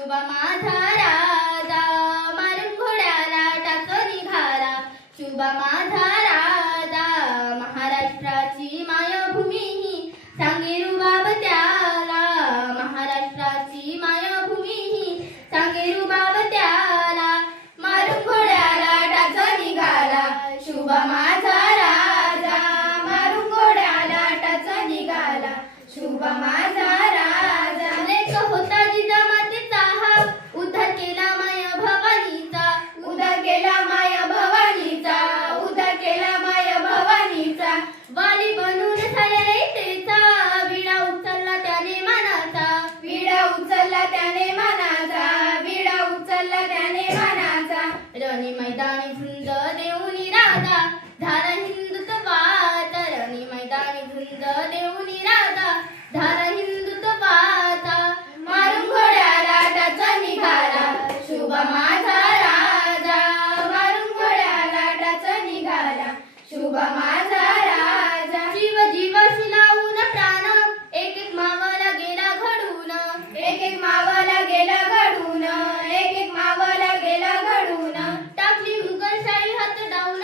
शुभ माझा राजा मारून घोड्याला टाच निघाला. शुभ माझा राजा महाराष्ट्राची मायभूमी ही सांगे रुबाब त्याला. महाराष्ट्राची मायभूमी ही सांगे रुबाब त्याला. मारून घोड्याला टाच निघाला. शुभ माझा राजा मारून घोड्याला टाच निघाला. शुभ माझा राजा. लेक होता जिजामातेचा हा उद्धार केला माय भवानीचा. उद्धार केला माय भवानीचा. उद्धार केला माय भवानीचा. वाली बनून साऱ्या रयतेचा विडा उचलला त्याने मानाचा. विडा उचलला त्याने मानाचा. विडा उचलला त्याने मानाचा. रणी मैदानी झुंज देऊनी राजा धारा हिंदुत्वाचा. रणी मैदानी झुंज देऊनी राजा धारा हिंदुत्वाचा. मारून घोड्याला टाच निघाला. शुभ माझा राजा मारून घोड्याला टाच निघाला. शुभ माझा राजा. जीव जीवाशी लावून प्राण एक एक मावला गेला घडून. एक एक मावला गेला घडून. एक एक मावला गेला घडून. टाकली मुघलशाही हात डाऊन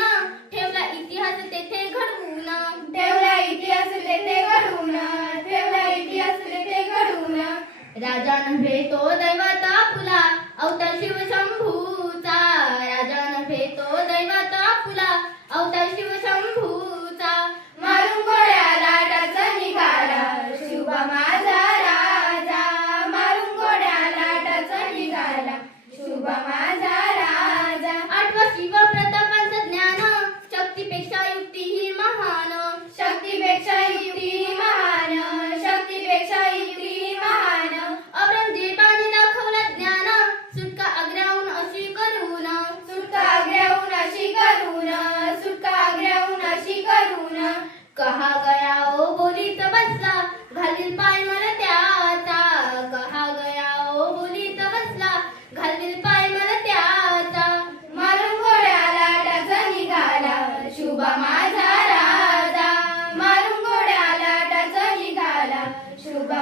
ठेवला इतिहास तेथे घडवून. ठेवला इतिहास तेथे घडवून. ठेवला इतिहास तेथे घडवून. राजा नव्हे तो दैवता फुला अवतार शिवशंभूचा. राजा नव्हे तो दैवता फुला अवतार शिवशंभूचा. मारून घोड्याला टाच निघाला. शुभ माझा राजा मारून घोड्याला टाच निघाला. शुभ माझा राजा. आठवा शिवप्रतापांचं ज्ञान शक्तीपेक्षा युक्ती ही महान. शक्तीपेक्षा युक्ती ही महान. शक्तीपेक्षा युक्ती ही महान. औरंगजेबाने दाखवला ज्ञान सुटका आग्र्याहून अशी करून. सुटका आग्र्याहून अशी करून. सुटका आग्र्याहून अशी करून. कहा गया ओ बोलीत बसला घालील पाय मला त्याचा. कहा गया ओ बोलीत बसला घालील पाय मला त्याचा. मारून घोड्याला टाच निघाला. शुभ माझा राजा मारून घोड्याला टाच निघाला. शुभ